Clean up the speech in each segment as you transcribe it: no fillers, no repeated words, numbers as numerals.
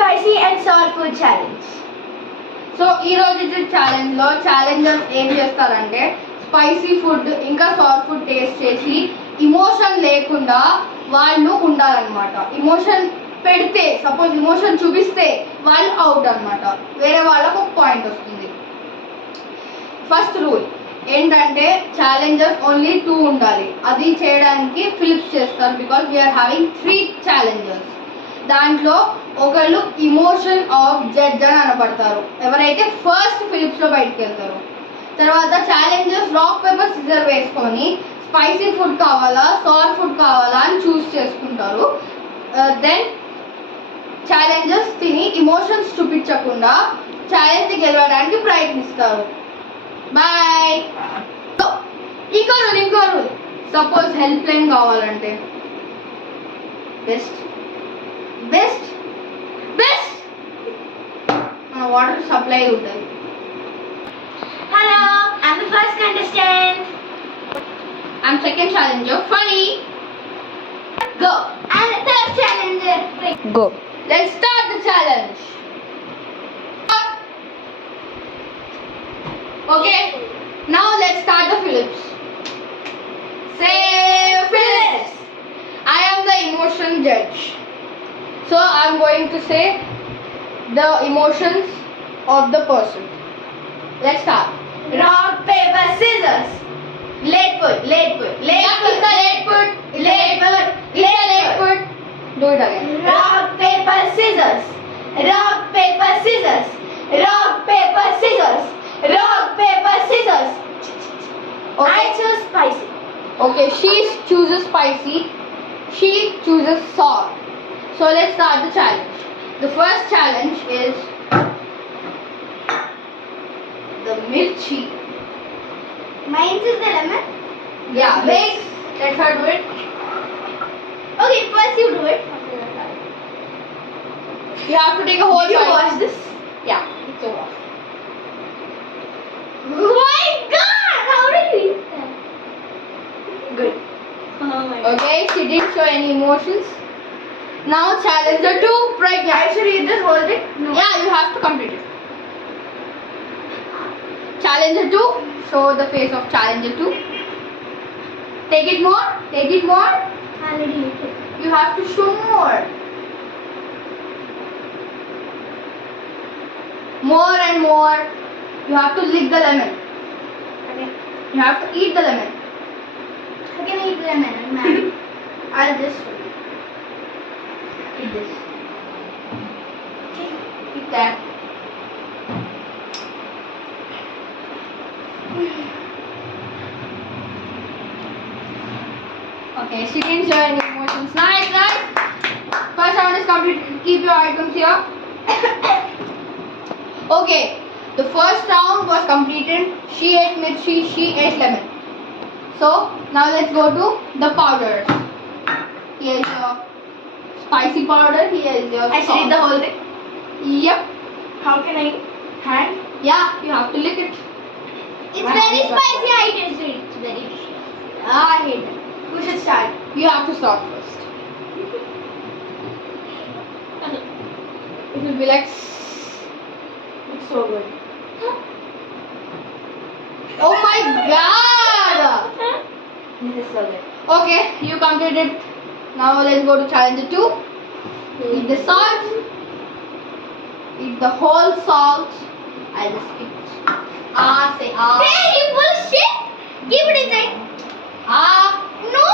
spicy and sour food challenge. So ఈ రోజు ఛాలెంజ్లో Challengers ఏం చేస్తారంటే స్పైసీ ఫుడ్ ఇంకా సార్ ఫుడ్ టేస్ట్ చేసి ఇమోషన్ లేకుండా వాళ్ళు ఉండాలన్నమాట. ఇమోషన్ పెడితే సపోజ్ ఇమోషన్ చూపిస్తే వాళ్ళు అవుట్ అన్నమాట, వేరే వాళ్ళకు ఒక పాయింట్ వస్తుంది. ఫస్ట్ రూల్ ఏంటంటే ఛాలెంజర్స్ ఓన్లీ 2 ఉండాలి. అది చేయడానికి ఫిలిప్స్ చేస్తారు బికాస్ వీఆర్ హ్యావింగ్ 3 ఛాలెంజర్స్. దాంట్లో ఒకళ్ళు ఇమోషన్ ఆఫ్ జడ్జ్ అని అనబడతారు, ఎవరైతే ఫస్ట్ ఫిలిప్స్లో బయటకు వెళ్తారు. తర్వాత ఛాలెంజర్స్ రాక్ పేపర్ సిజర్ వేసుకొని స్పైసీ ఫుడ్ కావాలా సార్ ఫుడ్ కావాలా అని చూస్ చేసుకుంటారు. దెన్ ఛాలెంజర్స్ తిని ఇమోషన్స్ చూపించకుండా ఛాలెంజ్ని గెలవడానికి ప్రయత్నిస్తారు. బాయ్. ఇంకో రూల్ సపోజ్ హెల్ప్ లైన్ కావాలంటే బెస్ట్ మన వాటర్ సప్లై ఉంటుంది. Hello, I'm the first contestant. I'm second challenger. Funny. Go. I'm the third challenger. Go. Let's start the challenge. Okay. Now let's start the Philips. Say Philips. I am the emotion judge. So I'm going to say the emotions of the person. Let's start. Rock, paper, scissors. Late put. Do it again. Rock, paper, scissors. Rock, paper, scissors. Rock, paper, scissors. Rock, paper, scissors. Okay. I choose spicy. Okay, she chooses spicy. She chooses sour. So let's start the challenge. The first challenge is the mirchi. Mine is the lemon. Yeah, Wait. let her do it. Okay, first you do it. You have to take a whole Did you bite. wash this? Yeah, it's a wash. My God! How did you eat that? Good. Oh my God. Okay, she didn't show any emotions. Now challenger 2, Pragya. I should eat this whole thing? No. Yeah, you have to complete it. Challenger 2, show the face of challenger 2. Take it more. I already ate it. You have to show more. More and more. You have to lick the lemon. Okay. You have to eat the lemon. How can I eat lemon? Man. I'll just show you. Eat this. Eat that. Okay, she didn't show any emotions. Nice. First round is completed. Keep your items here. Okay, the first round was completed. She ate mirchi, she ate lemon. So now let's go to the powders. Here is your spicy powder. Here is your I should eat the sauce. whole thing. Yep. How can I? Hand? Yeah, you have to lick it. It's Wow. very spicy. I taste it. It's very delicious. I hate it. Who should start? You have to start first. It will be like. It's so good. Oh my God! This is so good. Okay, you completed. Now let's go to challenger 2. Eat the salt. Eat the whole salt. I'll just eat. Say Hey, you bullshit! Keep it inside. No!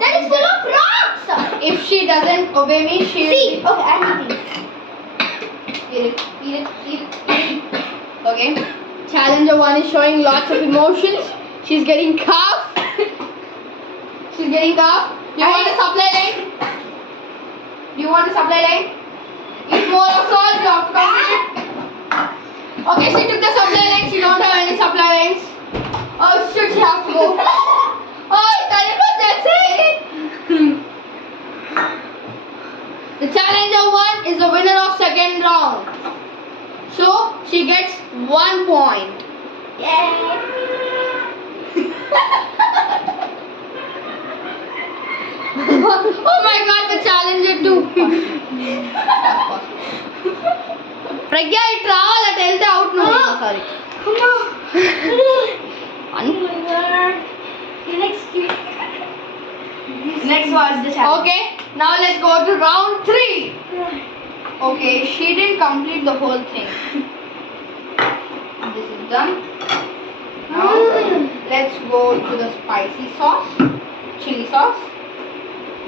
That is full of rocks! If she doesn't obey me, she will. See, okay, I'm eating. Eat it. Okay. Challenger 1 is showing lots of emotions. She's getting cough. You want a supply line? Do you want a supply line? Eat more of salt. You have to complete it. Okay, she took the supply line. She don't have any supply lines. Oh shit, she has to go. Oh, that's it. The challenger 1 is the winner of second round. So she gets 1 point. Yay! Oh my god, the challenger too. Pragya, it రావాలి అటు వెళ్తే out నువ్వు. Sorry. Next was the challenge. Okay, now let's go to round 3. Okay, she didn't complete the whole thing. This is done. Now let's go to the spicy sauce, chili sauce,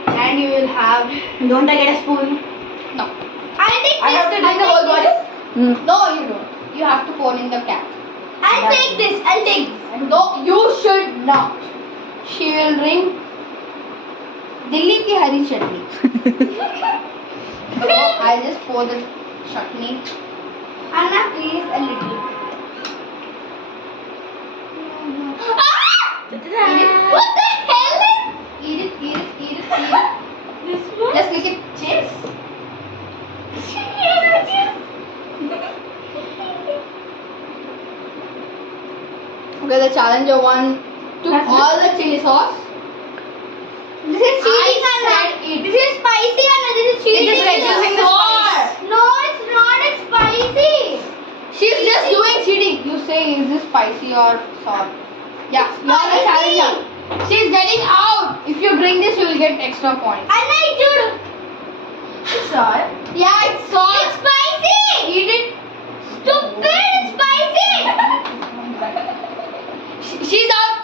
and you will have Don't I get a spoon? no. I'll take I this. have to drink the whole bottle. No, you don't. You have to pour in the cap. I'll take this. I'll take this. No, you should not. She will drink Delhi ki hari chutney. So I'll just pour the chutney. Anna, please, a little. What the hell? Eat it. This one? Just lick it. Cheers. Okay, the challenger one took That's all the chili sauce. This is cheating, I Anna. said it. This is spicy, Anna. This is cheating. It is reducing the spice. No, it's not. It's spicy. She's just doing cheating. You say, is this spicy or sour? Yeah, you're the spicy. challenger. She's getting out. If you drink this, you will get extra points. Anna, it should. It's sour. Yeah, it's sour. It's spicy. Eat it. Stupid. It's spicy. She's out.